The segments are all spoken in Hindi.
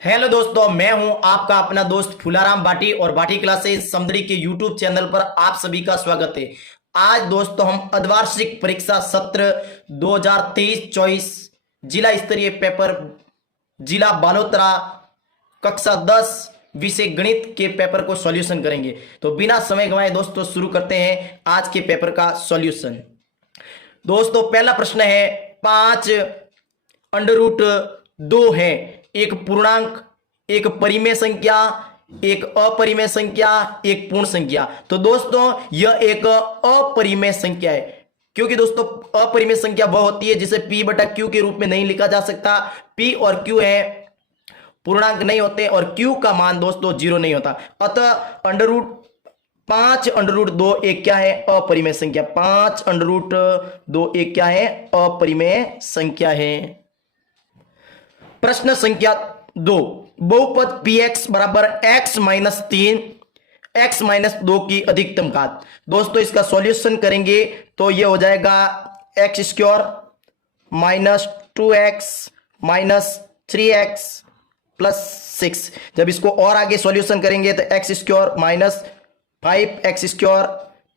हेलो दोस्तों, मैं हूं आपका अपना दोस्त फुलाराम भाटी और भाटी क्लासेस समदड़ी के यूट्यूब चैनल पर आप सभी का स्वागत है। आज दोस्तों हम अर्धवार्षिक परीक्षा सत्र 2023-24 जिला स्तरीय पेपर जिला बालोतरा कक्षा 10 विषय गणित के पेपर को सॉल्यूशन करेंगे। तो बिना समय गंवाए दोस्तों शुरू करते हैं आज के पेपर का सॉल्यूशन। दोस्तों पहला प्रश्न है, 5√2 है एक पूर्णांक, एक परिमेय संख्या, एक अपरिमेय संख्या, एक पूर्ण संख्या। तो दोस्तों यह एक अपरिमेय संख्या है, क्योंकि दोस्तों अपरिमेय संख्या वह होती है जिसे p बटा q के रूप में नहीं लिखा जा सकता। p और q है पूर्णांक नहीं होते और q का मान दोस्तों 0 नहीं होता। अतः 5√2 एक क्या है? अपरिमेय संख्या। 5√2 एक क्या है? अपरिमेय संख्या है। प्रश्न संख्या 2, बहुपद px बराबर x-3 x-2 की अधिकतम घात। दोस्तों इसका सॉल्यूशन करेंगे तो यह हो जाएगा x² minus 2x minus 3x plus 6। जब इसको और आगे सॉल्यूशन करेंगे तो x² माइनस 5x²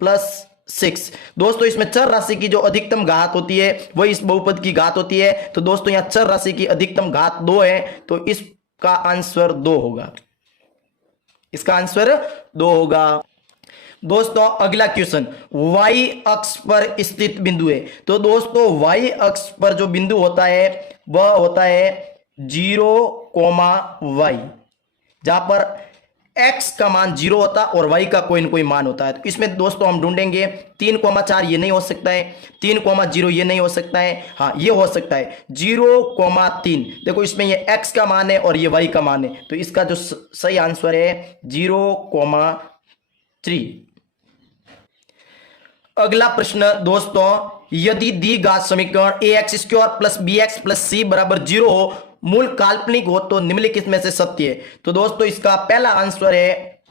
प्लस 6। दोस्तों इसमें चर राशि की जो अधिकतम घात होती है वही इस बहुपद की घात होती है। तो दोस्तों यहां चर राशि की अधिकतम घात 2 है, तो इसका आंसर 2 होगा। इसका आंसर 2 होगा। दोस्तों अगला क्वेश्चन, y अक्ष पर स्थित बिंदु है। तो दोस्तों y अक्ष पर जो बिंदु होता है वह होता है 0, जहां पर x का मान 0 होता है और y का कोई न कोई मान होता है। तो इसमें दोस्तों हम ढूंढेंगे 3,4 ये नहीं हो सकता है, 3,0 ये नहीं हो सकता है, हाँ ये हो सकता है 0,3। देखो इसमें ये x का मान है और ये y का मान है, तो इसका जो सही आंसर है 0,3। अगला प्रश्न दोस्तों, यदि दी गई समीकरण ax² plus bx plus c बराबर 0 हो, मूल काल्पनिक हो तो निम्नलिखित में से सत्य है। तो दोस्तों इसका पहला आंसर है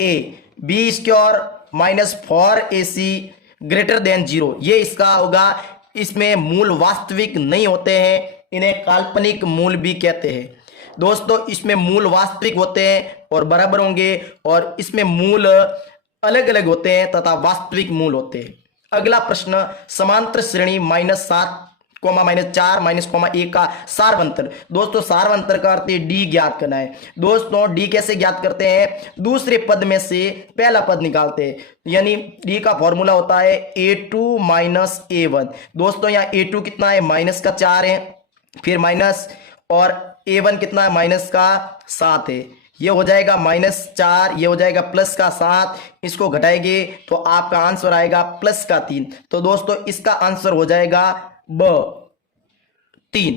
ए, b² minus 4ac greater than 0। ये इसका होगा। इसमें मूल वास्तविक नहीं होते हैं, इन्हें काल्पनिक मूल भी कहते हैं। दोस्तों इसमें मूल वास्तविक होते हैं और बराबर होंगे, और इसमें मूल अलग अलग होते हैं तथा वास्तविक मूल होते हैं। अगला प्रश्न, समांतर श्रेणी -7, -4, -1 का सारवंतर। दोस्तों सारवंतर का अर्थ डी ज्ञात करना है। दोस्तों डी कैसे ज्ञात करते हैं? दूसरे पद में से पहला पद निकालते हैं, यानी डी का फॉर्मूला होता है a2 माइनस a1। दोस्तों यहाँ a2 कितना है? -4 है, फिर माइनस, और a1 कितना है? -7 है। ये हो जाएगा -4, ये हो जाएगा +7। इसको घटाएंगे तो आपका आंसर आएगा +3। तो दोस्तों इसका आंसर हो जाएगा ब3।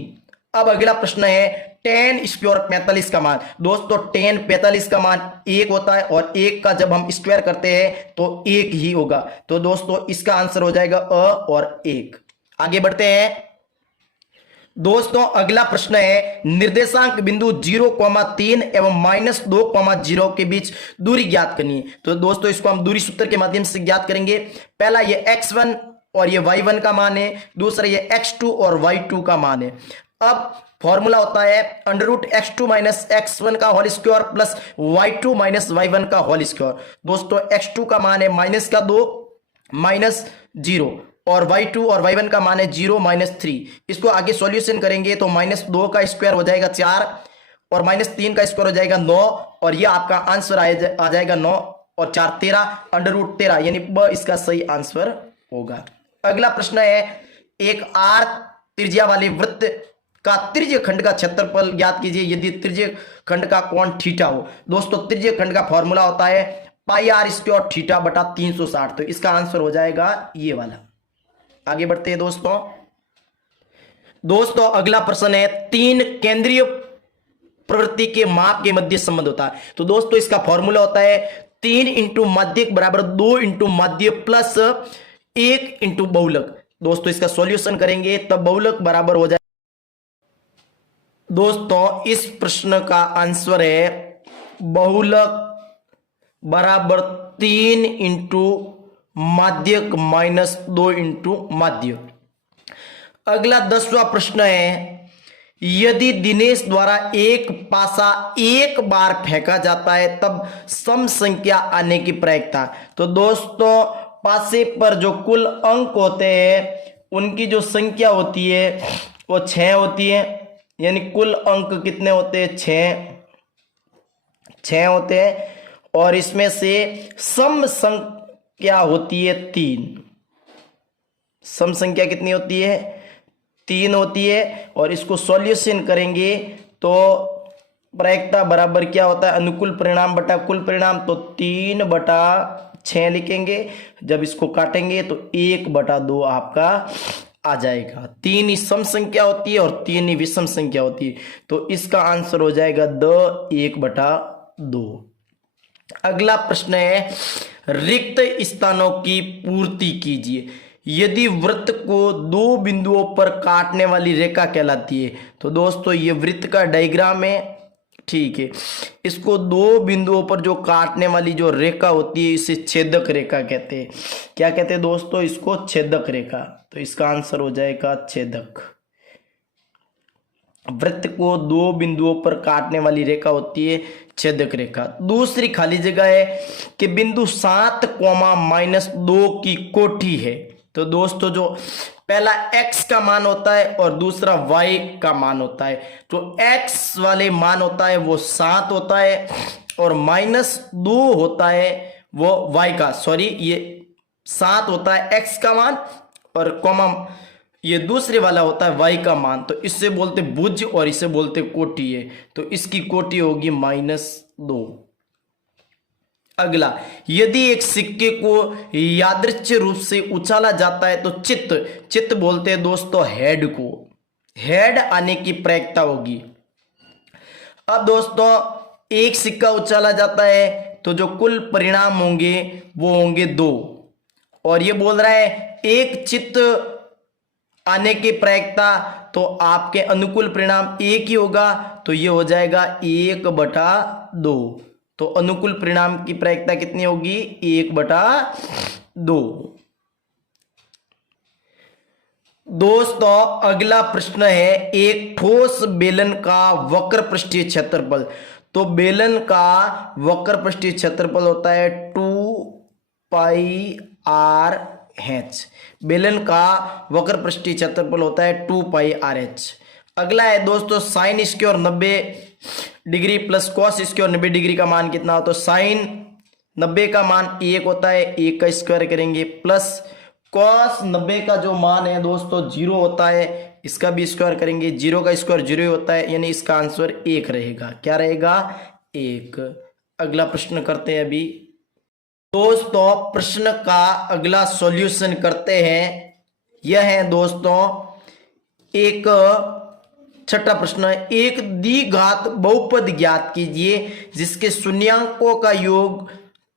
अब अगला प्रश्न है, tan स्क्वायर 45 का मान। दोस्तों tan 45 का मान 1 होता है और 1 का जब हम स्क्वायर करते हैं तो 1 ही होगा। तो दोस्तों इसका आंसर हो जाएगा अ और 1। आगे बढ़ते हैं दोस्तों। अगला प्रश्न है, निर्देशांक बिंदु 0,3 एवं -2,0 के बीच दूरी ज्ञात करनी है। तो दोस्तों इसको हम दूरी सूत्र के माध्यम से ज्ञात करेंगे। पहला ये x1 और ये y1 का मान है, दूसरा ये x2 और y2 का मान है। अब फॉर्मूला होता है √x2 माइनस x1 का whole square plus y2 minus y1 का होल स्क्वायर। दोस्तों x2 का मान है -2 -0 और y2 और y1 का मान है 0 -3। इसको आगे सॉल्यूशन करेंगे तो -2 का स्क्वायर हो जाएगा 4 और -3 का स्क्वायर हो जाएगा 9, और ये आपका आंसर आ जाएगा 9 और 4 13, √13, यानी ब इसका सही आंसर होगा। अगला प्रश्न है, एक आर त्रिज्या वाले वृत्त का त्रिज्य खंड का क्षेत्रफल ज्ञात कीजिए यदि त्रिज्य खंड का कोण थीटा हो। दोस्तों त्रिज्य खंड का फॉर्मूला होता है πr² थीटा बटा 360। तो इसका आंसर हो जाएगा ये वाला। आगे बढ़ते हैं दोस्तों अगला प्रश्न है, 3 केंद्रीय प्रवृत्ति के माप के मध्य संबंध होता है। तो दोस्तों इसका फॉर्मूला होता है 3 इंटू माध्यक बराबर 2 इंटू माध्य प्लस 1 इंटू बहुलक। दोस्तों इसका सॉल्यूशन करेंगे तब बहुलक बराबर हो जाए। दोस्तों इस प्रश्न का आंसर है बहुलक बराबर 3 इंटू माध्यक -2 इंटू माध्य। अगला 10वां प्रश्न है, यदि दिनेश द्वारा एक पासा एक बार फेंका जाता है तब सम संख्या आने की प्रायिकता। तो दोस्तों पासे पर जो कुल अंक होते हैं उनकी जो संख्या होती है वो 6 होती है, यानी कुल अंक कितने होते हैं? 6 होते हैं। और इसमें से सम संख्या होती है 3। सम संख्या कितनी होती है? 3 होती है। और इसको सॉल्यूशन करेंगे तो प्रायिकता बराबर क्या होता है? अनुकूल परिणाम बटा कुल परिणाम। तो 3/6 लिखेंगे। जब इसको काटेंगे तो 1/2 आपका आ जाएगा। 3 ही सम संख्या होती है और 3 ही विषम संख्या होती है। तो इसका आंसर हो जाएगा 1/2। अगला प्रश्न है, रिक्त स्थानों की पूर्ति कीजिए। यदि वृत्त को 2 बिंदुओं पर काटने वाली रेखा कहलाती है। तो दोस्तों ये वृत्त का डायग्राम है, ठीक है। इसको 2 बिंदुओं पर जो काटने वाली जो रेखा होती है इसे छेदक रेखा कहते हैं। क्या कहते हैं दोस्तों? इसको छेदक रेखा। तो इसका आंसर हो जाएगा छेदक। वृत्त को 2 बिंदुओं पर काटने वाली रेखा होती है छेदक रेखा। दूसरी खाली जगह है कि बिंदु 7, -2 की कोटि है। तो दोस्तों जो पहला x का मान होता है और दूसरा y का मान होता है। तो x वाले मान होता है वो 7 होता है और -2 होता है वो y का, सॉरी ये 7 होता है x का मान और कॉमा ये दूसरे वाला होता है y का मान। तो इससे बोलते भुज और इसे बोलते कोटि है। तो इसकी कोटि होगी -2। अगला, यदि एक सिक्के को यादृच्छिक रूप से उछाला जाता है तो चित्त बोलते हैं दोस्तों हेड को। हेड आने की प्रायिकता होगी। अब दोस्तों एक सिक्का उछाला जाता है तो जो कुल परिणाम होंगे वो होंगे 2। और ये बोल रहा है एक चित्त आने की प्रायिकता, तो आपके अनुकूल परिणाम 1 ही होगा। तो ये हो जाएगा 1/2। तो अनुकूल परिणाम की प्रायिकता कितनी होगी? 1/2। दोस्तों अगला प्रश्न है, एक ठोस बेलन का वक्र पृष्ठीय क्षेत्रफल। तो बेलन का वक्र पृष्ठीय क्षेत्रफल होता है 2πr/h। बेलन का वक्र पृष्ठीय क्षेत्रफल होता है 2πr/h। अगला है दोस्तों sine square 90 degree plus cos square 90 degree का मान कितना हो? तो साइन 90 का मान 1 होता है, 1 का स्क्वायर करेंगे, प्लस कॉस 90 का जो मान है दोस्तों 0 होता है, इसका भी स्क्वायर करेंगे, 0 का स्क्वायर 0 होता है, यानी इसका आंसर 1 रहेगा। क्या रहेगा? 1। अगला प्रश्न करते हैं अभी दोस्तों। प्रश्न का अगला सॉल्यूशन करते हैं। यह है दोस्तों एक छठा प्रश्न है, एक द्विघात बहुपद ज्ञात कीजिए जिसके शून्यांकों का योग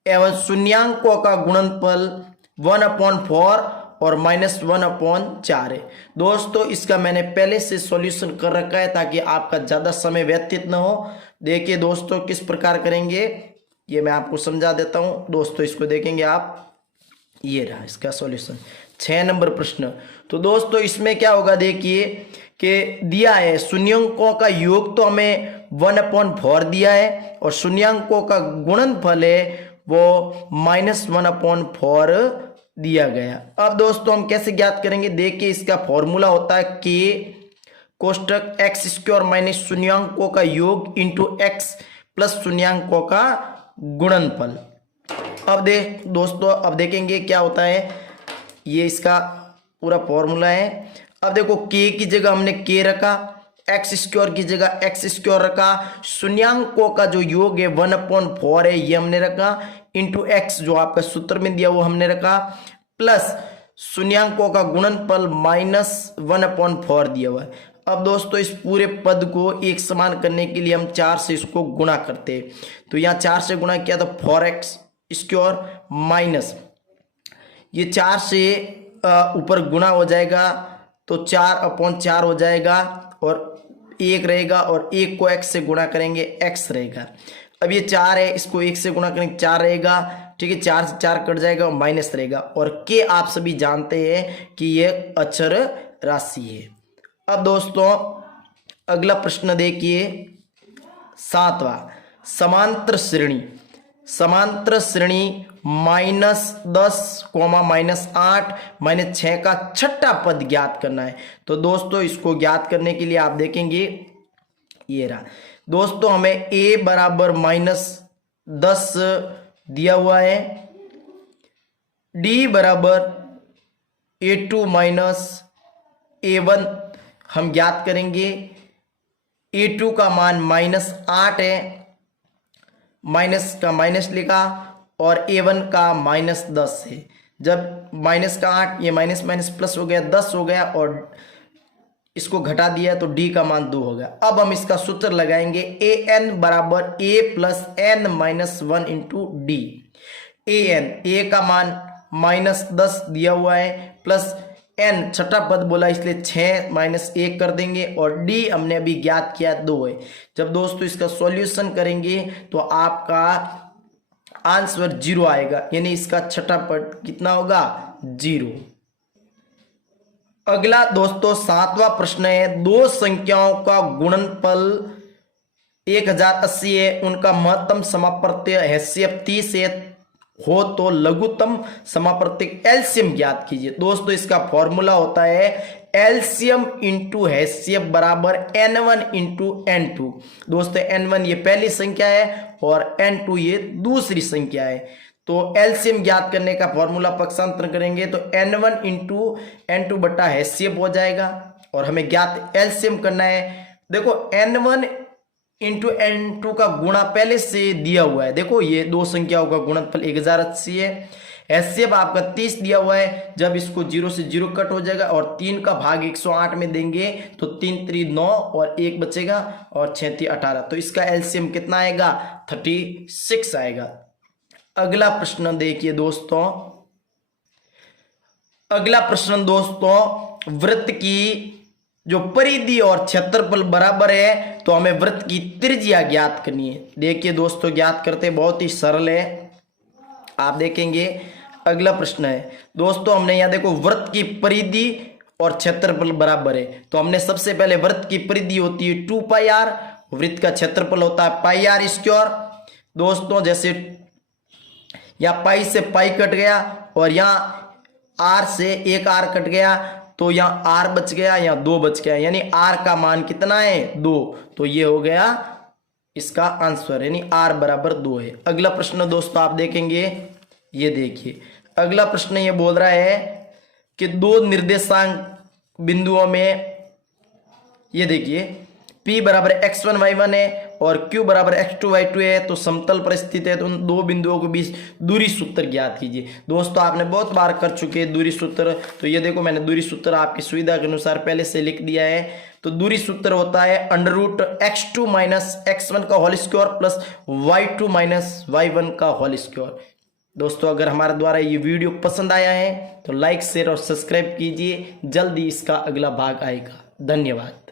एवं शून्यांकों का गुणनफल 1/4 और -1/4 है। दोस्तों इसका मैंने पहले से सॉल्यूशन कर रखा है ताकि आपका ज्यादा समय व्यतीत न हो। देखिए दोस्तों किस प्रकार करेंगे ये मैं आपको समझा देता हूं। दोस्तों इसको देखेंगे आप, ये रहा इसका सॉल्यूशन। 6 नंबर प्रश्न। तो दोस्तों इसमें क्या होगा, देखिए कि दिया है शून्यांकों का योग तो हमें 1/4 दिया है और शून्यांकों का गुणनफल है वो -1/4 दिया गया। अब दोस्तों हम कैसे ज्ञात करेंगे? देखिए इसका फॉर्मूला होता है k कोष्टक x² माइनस शून्यांकों का योग इंटू x प्लस शून्यांकों का गुणनफल। अब दोस्तों अब देखेंगे क्या होता है, ये इसका पूरा फॉर्मूला है। अब देखो k की जगह हमने k रखा, x² की जगह x² रखा, शून्यांकों का जो योग है 1/4 है ये हमने रखा, इंटू x जो आपका सूत्र में दिया वो हमने रखा, प्लस शून्यांकों का गुणनफल -1/4 दिया हुआ है। अब दोस्तों इस पूरे पद को एक समान करने के लिए हम 4 से इसको गुणा करते हैं। तो यहाँ 4 से गुणा किया तो 4x² माइनस ये 4 से ऊपर गुणा हो जाएगा तो 4/4 हो जाएगा और 1 रहेगा और 1 को x से गुणा करेंगे x रहेगा। अब ये 4 है, इसको 1 से गुणा करेंगे 4 रहेगा, ठीक है, 4 से 4 कट जाएगा और माइनस रहेगा। और के आप सभी जानते हैं कि ये अचर राशि है। अब दोस्तों अगला प्रश्न देखिए 7वां, समांतर श्रेणी। समांतर श्रेणी -10, -8, -6 का छठा पद ज्ञात करना है। तो दोस्तों इसको ज्ञात करने के लिए आप देखेंगे, ये रहा दोस्तों, हमें a बराबर -10 दिया हुआ है, d बराबर a2 -a1 हम ज्ञात करेंगे। a2 का मान -8 है, माइनस का माइनस लिखा, और a1 का -10 है। जब माइनस का 8, ये माइनस माइनस प्लस हो गया, 10 हो गया, और इसको घटा दिया तो d का मान 2 हो गया। अब हम इसका सूत्र लगाएंगे, an बराबर a plus n minus 1 into D. a का मान -10 दिया हुआ है, प्लस n छठा पद बोला इसलिए 6 - 1 कर देंगे, और d हमने अभी ज्ञात किया 2 है। जब दोस्तों इसका सॉल्यूशन करेंगे तो आपका आंसर 0 आएगा, यानी इसका छठा पद कितना होगा, 0। अगला दोस्तों 7वां प्रश्न है, दो संख्याओं का गुणनफल 1080 है, उनका महत्तम समापवर्ती हैसियत 30 है, हो तो लघुत्तम समापवर्ती एलसीएम ज्ञात कीजिए। दोस्तों इसका फॉर्मूला होता है एलसीएम इंटू हैसियत बराबर n1 इंटू n2। दोस्तों n1 ये पहली संख्या है और n2 ये दूसरी संख्या है। तो एलसीएम ज्ञात करने का फॉर्मूला पक्षांतर करेंगे तो n1 इंटू n2 बटा हैसियत हो जाएगा, और हमें ज्ञात एलसीएम करना है। देखो n1 इंटू n2 का गुणा पहले से दिया हुआ है, देखो ये दो संख्याओं का गुणनफल 1080 है। हैसियत आपका 30 दिया हुआ है, जब इसको 0 से 0 कट हो जाएगा और 3 का भाग 108 में देंगे तो 3 3 9 और 1 बचेगा और 6 3 18, तो इसका एलसीएम कितना आएगा, 36 आएगा। अगला प्रश्न देखिए दोस्तों, अगला प्रश्न दोस्तों, वृत्त की जो परिधि और क्षेत्रफल बराबर है तो हमें वृत्त की त्रिज्या ज्ञात करनी है। देखिए दोस्तों ज्ञात करते बहुत ही सरल है, आप देखेंगे। अगला प्रश्न है दोस्तों, हमने यहाँ देखो वृत्त की परिधि और क्षेत्रफल बराबर है, तो हमने सबसे पहले वृत्त की परिधि होती है 2πr, वृत्त का क्षेत्रफल होता है πr²। दोस्तों जैसे यहाँ पाई से पाई कट गया और यहाँ r से एक r कट गया, तो यहाँ r बच गया, यहाँ 2 बच गया, यानी r का मान कितना है, 2। तो ये हो गया इसका आंसर, यानी r बराबर 2 है। अगला प्रश्न दोस्तों आप देखेंगे, ये देखिए अगला प्रश्न ये बोल रहा है कि दो निर्देशांक बिंदुओं में, ये देखिए P बराबर x1 y1 है और Q बराबर x2 y2 है, तो समतल पर स्थित है, तो उन दो बिंदुओं के बीच दूरी सूत्र ज्ञात कीजिए। दोस्तों आपने बहुत बार कर चुके हैं दूरी सूत्र, तो ये देखो मैंने दूरी सूत्र आपकी सुविधा के अनुसार पहले से लिख दिया है। तो दूरी सूत्र होता है √x2 - x1 का whole square plus y2 - y1 का होल स्क्वायर। दोस्तों अगर हमारे द्वारा ये वीडियो पसंद आया है तो लाइक शेयर और सब्सक्राइब कीजिए, जल्दी इसका अगला भाग आएगा। धन्यवाद।